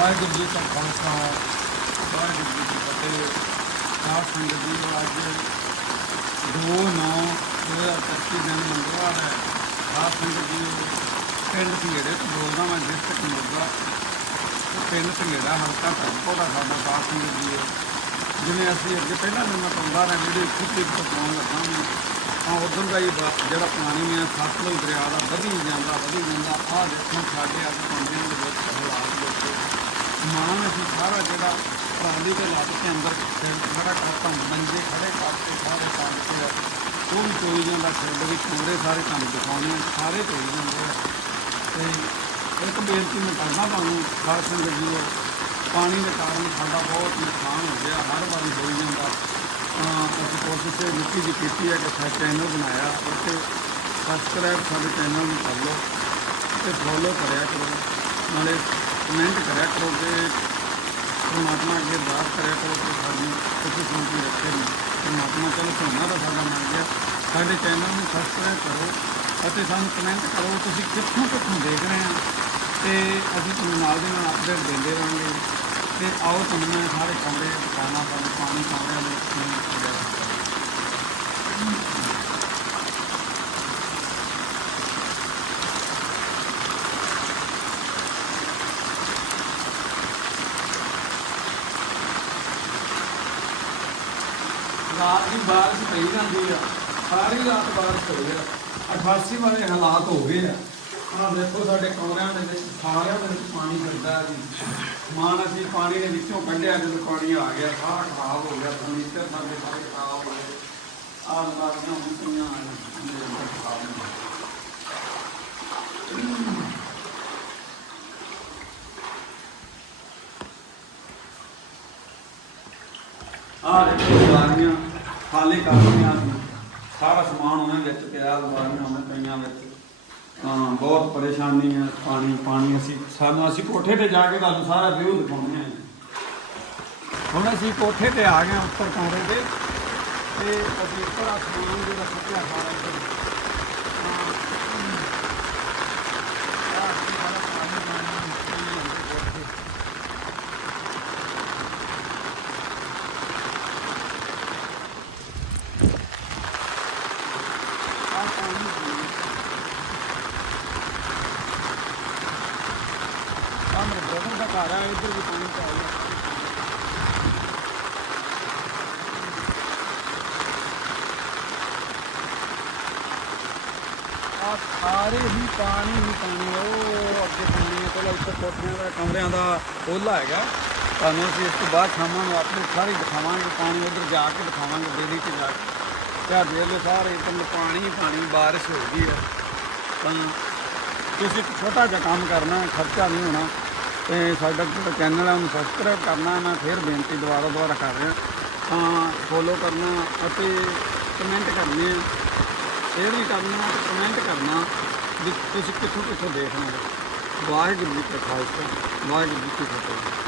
ਵਾਹਿਗੁਰੂ ਜੀ ਕਾ ਖਾਲਸਾ, ਵਾਹਿਗੁਰੂ ਜੀ ਕੀ ਫਤਿਹ। ਸਾਧ ਸੰਗਤ ਜੀ, ਅੱਜ 2 9 2025 ਦਿਨ ਮੰਗਲਵਾਰ ਹੈ। ਸਾਧ ਸੰਗਤ ਜੀ, ਪਿੰਡ ਸੰਘੇੜੇ ਤੋਂ ਬੋਲਦਾ ਮੈਂ ਡਿਸਟ੍ਰਿਕਟ ਮੋਗਾ ਪਿੰਡ ਸੰਘੇੜਾ ਹਲਕਾ ਟੰਪੋ ਦਾ ਸਾਡਾ ਸਾਧ ਸੰਗਤ ਜੀ ਹੈ। ਜਿਵੇਂ ਅਸੀਂ ਅੱਗੇ ਪਹਿਲਾਂ ਦਿਨ ਮੈਂ ਪਾਉਂਦਾ ਰਿਹਾ ਵੀਡੀਓ ਖੁੱਤੀ ਤੋਂ ਲੱਗਾ ਮੈਂ ਆ ਉਧਰ ਦਾ ਹੀ ਜਿਹੜਾ ਪਾਣੀ ਹੈ ਸਤਲੁਜ ਦਰਿਆ ਦਾ ਵਧੀ ਜਾਂਦਾ ਵਧੀ ਜਾਂਦਾ, ਆਹ ਦੇਖੋ ਸਾਡੇ ਅੱਜ ਪਾਉਂਦਿਆਂ ਦੇ ਵਿੱਚ ਹਾਲਾਤ ਵਿੱਚ ਸਮਾਨ ਅਸੀਂ ਸਾਰਾ ਜਿਹੜਾ ਟਰਾਲੀ ਦੇ ਲੱਦ ਕੇ ਅੰਦਰ ਖੜਾ ਕਰਤਾ ਮੰਜੇ ਖੜੇ ਕਰਕੇ ਸਾਰੇ ਕੰਮ ਤੇ ਉਹ ਵੀ ਚੋਈ ਜਾਂਦਾ ਸ਼ੈੱਡ ਵੀ ਕਮਰੇ ਸਾਰੇ ਕੰਮ ਦਿਖਾਉਣੇ ਆ, ਸਾਰੇ ਚੋਈ ਜਾਂਦੇ ਆ। ਤੇ ਇੱਕ ਬੇਨਤੀ ਮੈਂ ਕਰਦਾ ਤੁਹਾਨੂੰ ਖਾਸ ਸਿੰਘ ਜੀ ਪਾਣੀ ਦੇ ਕਾਰਨ ਸਾਡਾ ਬਹੁਤ ਨੁਕਸਾਨ ਹੋ ਗਿਆ ਹਰ ਵਾਰੀ ਹੋਈ ਜਾਂਦਾ। ਤਾਂ ਅਸੀਂ ਕੋਸ਼ਿਸ਼ ਇਹ ਨਿੱਕੀ ਜਿਹੀ ਕੀਤੀ ਹੈ ਕਿ ਸਾਡਾ ਚੈਨਲ ਬਣਾਇਆ ਉੱਤੇ ਸਬਸਕ੍ਰਾਈਬ ਸਾਡੇ ਚੈਨਲ ਨੂੰ ਕਰ ਲਓ ਤੇ ਫੋਲੋ ਕਰਿਆ ਕਰੋ। ਨਾਲੇ ਕਮੈਂਟ ਕਰਿਆ ਕਰੋ ਕਿ ਪਰਮਾਤਮਾ ਅੱਗੇ ਅਰਦਾਸ ਕਰਿਆ ਕਰੋ ਕਿ ਸਾਡੀ ਕਿਸੇ ਸ਼ਾਂਤੀ ਰੱਖੇ ਨਹੀਂ ਪਰਮਾਤਮਾ, ਚਲੋ ਸੋਨਾ ਤਾਂ ਸਾਡਾ ਮੰਨ ਗਿਆ ਸਾਡੇ ਚੈਨਲ ਨੂੰ ਸਬਸਕ੍ਰਾਈਬ ਕਰੋ ਅਤੇ ਸਾਨੂੰ ਕਮੈਂਟ ਕਰੋ ਤੁਸੀਂ ਕਿੱਥੋਂ ਕਿੱਥੋਂ ਦੇਖ ਰਹੇ ਆ ਤੇ ਅਸੀਂ ਤੁਹਾਨੂੰ ਨਾਲ ਦੀ ਨਾਲ ਅਪਡੇਟ ਦਿੰਦੇ ਰਹਾਂਗੇ। ਤੇ ਆਓ ਤੁਹਾਨੂੰ ਮੈਂ ਸਾਰੇ ਕਮਰੇ ਦਿਖਾਉਣਾ ਤੁਹਾਨੂੰ ਪਾਣੀ ਕਮਰਿਆਂ ਦੇ ਕਿਵੇਂ ਵਗੈਰਾ ਰਾਤ ਦੀ ਬਾਰਿਸ਼ ਪਈ ਜਾਂਦੀ ਆ, ਸਾਰੀ ਰਾਤ ਬਾਰਿਸ਼ ਹੋਈ ਆ। 88 ਵਾਲੇ ਹਾਲਾਤ ਹੋ ਗਏ ਆ। ਆਹ ਦੇਖੋ ਸਾਡੇ ਕਮਰਿਆਂ ਦੇ ਵਿੱਚ, ਸਾਰਿਆਂ ਦੇ ਵਿੱਚ ਪਾਣੀ ਫਿਰਦਾ ਹੈ ਜੀ। ਸਮਾਨ ਅਸੀਂ ਪਾਣੀ ਦੇ ਵਿੱਚੋਂ ਕੱਢਿਆ, ਜਦੋਂ ਪਾਣੀ ਆ ਗਿਆ, ਸਾਰਾ ਖਰਾਬ ਹੋ ਗਿਆ, ਫਰਨੀਚਰ ਸਾਡੇ ਸਾਰੇ ਖਰਾਬ ਹੋ ਗਏ। ਆਹ ਅਲਮਾਰੀਆਂ ਹੁਣ ਪਈਆਂ ਆ ਦੇਖੋ ਅਲਮਾਰੀਆਂ ਖਾਲੀ ਕਰਨੀਆਂ ਸੀ ਸਾਰਾ ਸਮਾਨ ਉਹਨਾਂ ਵਿੱਚ ਪਿਆ ਅਲਮਾਰੀਆਂ ਉਹਨਾਂ ਪਈਆਂ ਵਿੱਚ। ਤਾਂ ਬਹੁਤ ਪਰੇਸ਼ਾਨੀ ਹੈ ਪਾਣੀ ਪਾਣੀ ਅਸੀਂ, ਸਾਨੂੰ ਅਸੀਂ ਕੋਠੇ ਤੇ ਜਾ ਕੇ ਤੁਹਾਨੂੰ ਸਾਰਾ ਵਿਊ ਦਿਖਾਉਂਦੇ ਹਾਂ ਹੁਣ ਅਸੀਂ ਕੋਠੇ ਤੇ ਆ ਗਏ ਹਾਂ ਉੱਪਰ ਕਮਰੇ ਤੇ ਤੇ ਅਸੀਂ ਉੱਪਰ ਆ ਜਿਹੜਾ ਸੁੱਟਿਆ ਸਾਰਾ ਇੱਧਰ ਹਾਂ। ਆਹ ਅਸੀਂ ਸਾਰਾ ਪਾਣੀ ਪਾਣੀ ਪੀ ਜਾਂਦੇ ਕੋਠੇ ਆਹ ਪਾਣੀ ਪੀ ਆਹ ਮੇਰੇ ਬ੍ਰਦਰ ਦਾ ਘਰ ਆ ਇੱਧਰ ਵੀ ਪਾਣੀ ਪੈ ਗਿਆ ਆ ਸਾਰੇ ਹੀ ਪਾਣੀ ਹੀ ਪਾਣੀ ਉਹ ਅੱਗੇ ਪਾਣੀ ਹੈ ਪਹਿਲਾਂ ਇੱਥੇ ਕੋਠਿਆਂ ਦਾ ਕਮਰਿਆਂ ਦਾ ਉਹਲਾ ਹੈਗਾ। ਤੁਹਾਨੂੰ ਅਸੀਂ ਇਸ ਤੋਂ ਬਾਅਦ ਖਾਵਾਂਗੇ ਨੂੰ ਆਪਣੇ ਸਾਰੇ ਦਿਖਾਵਾਂਗੇ, ਪਾਣੀ ਉੱਧਰ ਜਾ ਕੇ ਦਿਖਾਵਾਂਗੇ ਡੇਰੀ ਤੇ ਜਾ ਕੇ। ਤੇ ਦੇਖ ਲਓ ਸਾਰੇ ਇੱਧਰ ਪਾਣੀ ਪਾਣੀ, ਬਾਰਿਸ਼ ਹੋ ਗਈ ਹੈ ਤਾਂ ਤੁਸੀਂ ਇੱਕ ਛੋਟਾ ਜਿਹਾ ਕੰਮ ਕਰਨਾ, ਖਰਚਾ ਨਹੀਂ ਹੋਣਾ। ਤੇ ਸਾਡਾ ਜਿਹੜਾ ਚੈਨਲ ਹੈ ਉਹਨੂੰ ਸਬਸਕ੍ਰਾਈਬ ਕਰਨਾ। ਮੈਂ ਫਿਰ ਬੇਨਤੀ ਦੁਬਾਰਾ ਦੁਬਾਰਾ ਕਰ ਰਿਹਾ। ਤਾਂ ਫੋਲੋ ਕਰਨਾ ਅਤੇ ਕਮੈਂਟ ਕਰਨੇ ਸ਼ੇਅਰ ਵੀ ਕਰਨਾ ਤੇ ਕਮੈਂਟ ਕਰਨਾ ਵੀ ਤੁਸੀਂ ਕਿੱਥੋਂ ਕਿੱਥੋਂ ਦੇਖਣਾ ਹੈ। ਵਾਹਿਗੁਰੂ ਜੀ ਕਾ ਖਾਲਸਾ, ਵਾਹਿਗੁਰੂ ਜੀ ਕੀ ਫਤਿਹ।